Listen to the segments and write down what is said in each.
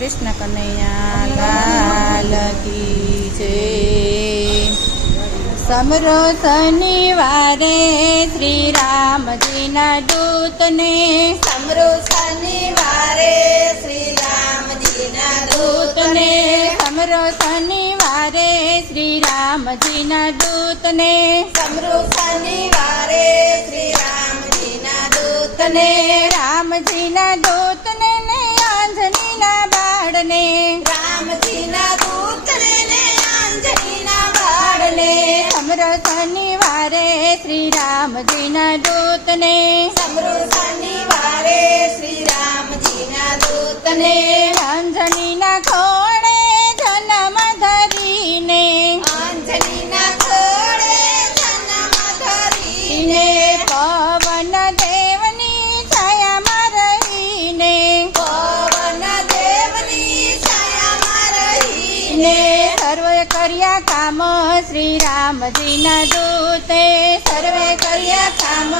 કૃષ્ણ કનૈયા લાલ કી જય। સમરો શનિવારે શ્રી રામજીના દૂતને, સમરો શનિવારે શ્રી રામજીના દૂતને, સમરો શનિવારે શ્રી રામજીના દૂતને, સમરો શનિવારે શ્રી રામજીના દૂતને, રામજીના દૂતને ને આંજણીના બાળને, રામજીના દૂતને ને આંજણીના બાળને, સમરો શનિવારે શ્રી રામજીના દૂતને, સમરો શનિવારે શ્રી રામજીના દૂતને, આંજણીના ખોળે જન્મ ધરીને, આંજણીના ખોળે જન્મ ધરીને, પવન દેવની છાયામાં રહીને, પવન દેવની છાયામાં રહીને, સર્વે કર્યા કામ શ્રી રામજીના દૂતે, સર્વે કર્યા કામ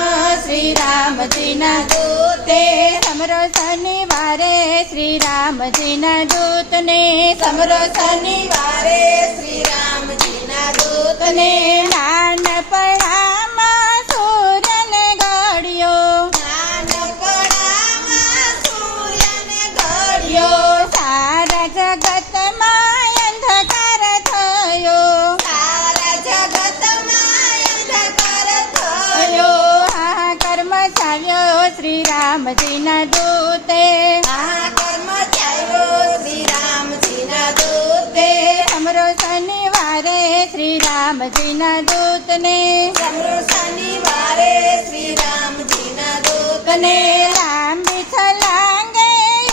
શ્રી રામજીના દૂતે, સમરો શનિવારે શ્રી રામજીના દૂતને, સમરો શનિવારે શ્રી રામજીના દૂતને, નાનપણામાં સૂર્યને ઘડ્યો, નાનપણામાં સૂર્યને ઘડ્યો, સારા જગતમાં અંધકાર થયો, સારા જગતમાં અંધકાર થયો, હાહાકાર મચાવ્યો શ્રી રામજીના દૂતે, આ કર્મ ચાલ્યો શ્રી રામજીના દૂતે, સમરો શનિવારે શ્રી રામજીના દૂતને, સમરો શનિવારે શ્રી રામજીના દૂતને, લાંબી છલાંગે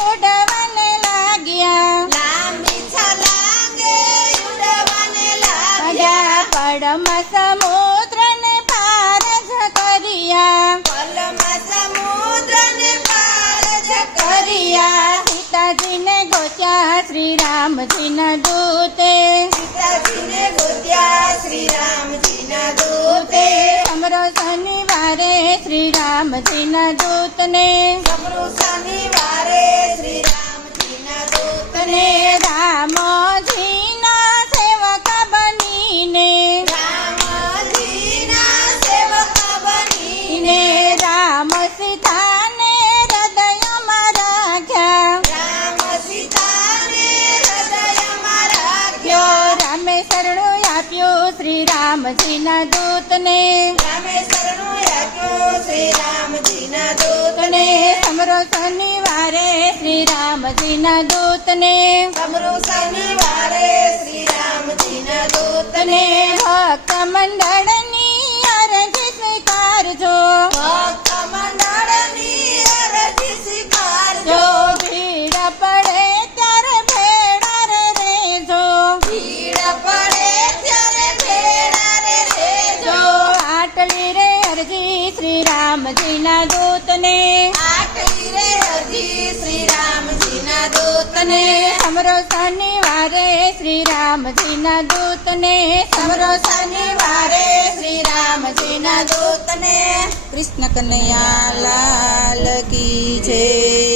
ઉડવાને લાગ્યા, લાંબી છલાંગે ઉડવાને લાગ્યા, પડમાં સમુદ્રને પાર જ કર્યા, પલમાં સમુદ્રને પાર જ કર્યા, સીતાજીને ગોત્યા શ્રી રામજીના દૂતે, સીતાજીને ગોત્યા શ્રી રામજીના દૂતે, સમરો શનિવારે શ્રી રામજીના દૂતને, સમરો શનિવારે શ્રી રામજીના દૂતને, રામજીના સેવક બનીને, રામજીના સેવક બનીને, રામ સીતાને હૃદયમાં રાખ્યા, રામ સીતાને હૃદયમાં રાખ્યો, રામે શરણું આપ્યું શ્રી રામજીના દૂતને, રામે શરણું આપ્યો શ્રી રામજીના દૂતને, સમરો શનિવારે શ્રી રામજીના દૂતને, સમરો શનિવારે શ્રી રામજીના દૂતને, ભક્ત મંડળની અરજી સ્વીકારજો, ભક્ત મંડળની અરજી સ્વીકારજો, ભીડ પડે ત્યારે ભેળા રહેજો, ભીડ પડે ત્યારે ભેળા રે રહેજો, આટલી રે અરજી શ્રી રામજીના દૂતને, આટલી રે અરજી શ્રી રામજીના દૂતને, સમરો શનિવારે શ્રી રામજીના દૂતને, સમરો શનિવારે શ્રી રામજીના દૂતને। કૃષ્ણ કનૈયા લાલ કી જય।